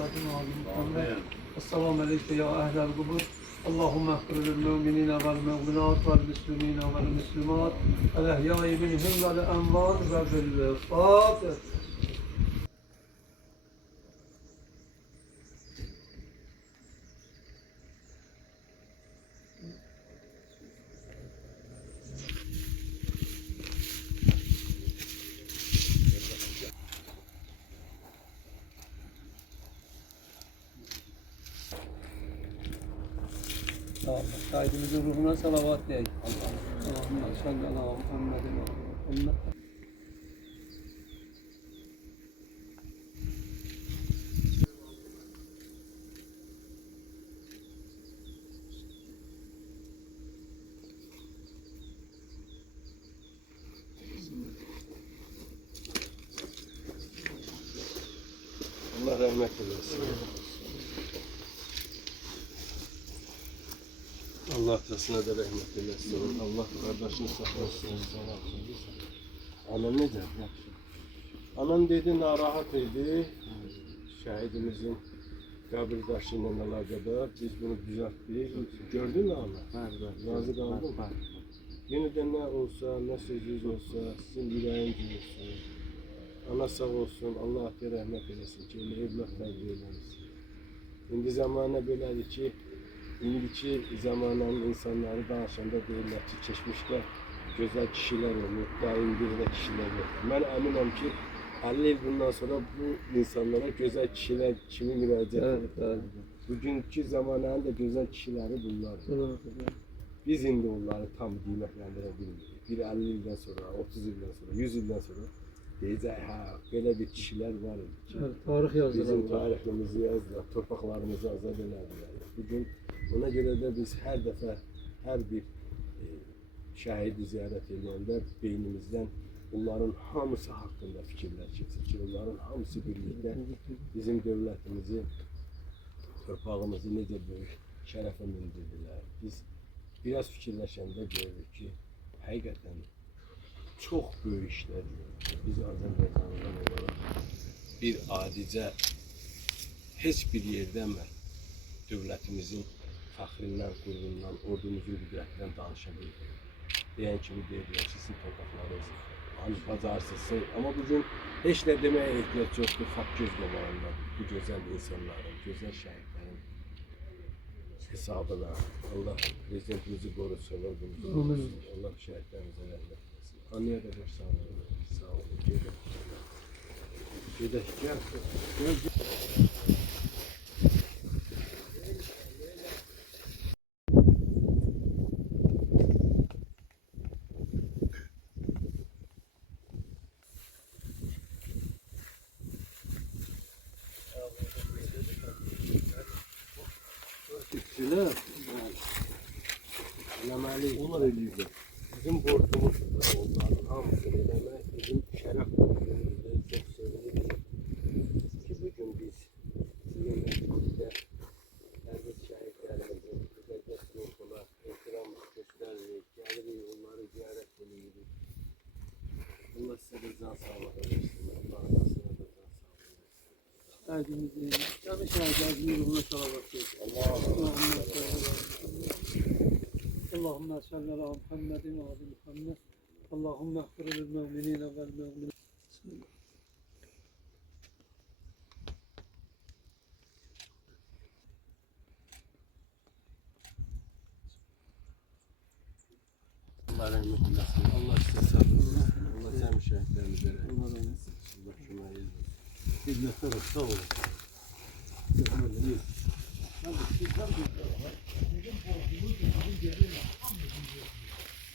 محمد وآل محمد. السلام عليك يا أهل القبور. اللهم اغفر للمؤمنين والمؤمنات والمسلمين والمسلمات الأحياء منهم والأموات وبالوفاة. Şahidimizin ruhuna salavat değil. Allahümme salli ala Muhammedin ve Muhammed. Allah rahmet eylesin. Allah atasına da rahmet eylesin. Allah kardeşini saklasın. Anam ne der? Anam dedi narahat idi. Şehidimizin kabir taşıyla alakadar. Biz bunu düzelttik. Gördün mü ana? Razı kaldın mı? Yine de ne olsa, ne sözünüz olsa, sizin yüreğiniz olsun. Ana sağ olsun, Allah hakkı rahmet eylesin ki, evlat terbiye eylesin. İndi zamanı belədir ki, indiki zamanın insanları danışanda deyirlər ki, keçmişdə gözəl kişilər olur, daim bir də kişilər yok. Mən əminəm ki, 50 il bundan sonra bu insanlara gözəl kişilər kimi müraciət edir. Bugünkü zamanın da gözəl kişiləri bunlardır. Biz indi onları tam qiymətləndirə bilmirik. Bir 50 ildən sonra, 30 ildən sonra, 100 ildən sonra deyəcək, ha, belə bir kişilər var idi ki, tarih yazdılar. Bizim tariximizi yazdılar, torpaqlarımızı azad elədilər. Bugün ona görə də biz hər dəfə, hər bir şəhidi ziyarət edəndə beynimizdən onların hamısı haqqında fikirlər keçir ki, onların hamısı birlikdə bizim dövlətimizi, torpağımızı necə böyük şərəfə mindirdilər. Biz biraz fikirləşəndə görürük ki, həqiqətən çox böyük işlər görürük. Biz Azərbaycanlılar olaraq bir adicə heç bir yerdən dövlətimizin fəxrindən, qürurundan, ordumuzun qüdrətindən danışa bilirik. Deyən kimi deyirlər ki, sizin torpaqlarınız bacarsızsın. Amma bugün heç nə deməyə ehtiyac yoxdur, xaq göz qabağındadır. Bu gözəl insanların, gözəl şəhidlərin hesabına Allah prezidentimizi qorusun, ordumuzu qorusun. Allah şəhidlərimizə rəhmət etsin. Anıya da bir sağ olun. Sağ olun. Gedək. Gel. Güzel. Onlar eləyirlər. Bizim borcumuz onların hamısını eləmək bizim şərəf borcumuzdur. Çox seviniriz ki, bugün biz sizin məclisimizdə əziz şəhidlərimizin müqəddəs ruhuna ehtiram göstəririk, gəlirik, onları ziyarət edirik. Allah sizə də can sağlığı versin, Allah anasına da can sağlığı versin. Şəhidimizin, cəmi şəhidlərimizin ruhuna salavat versin. اللهم صل على محمد وعلى محمد. اللهم اغفر للمؤمنين والمؤمنات. Allah rahmet eylesin. Allah size sabır. Allah sen şehitlerimize rahmet eylesin. Allah şuna eylesin. Hizmetler sağ olun. Bizim borcumuz bizim geliyor.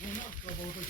Onlar kabağda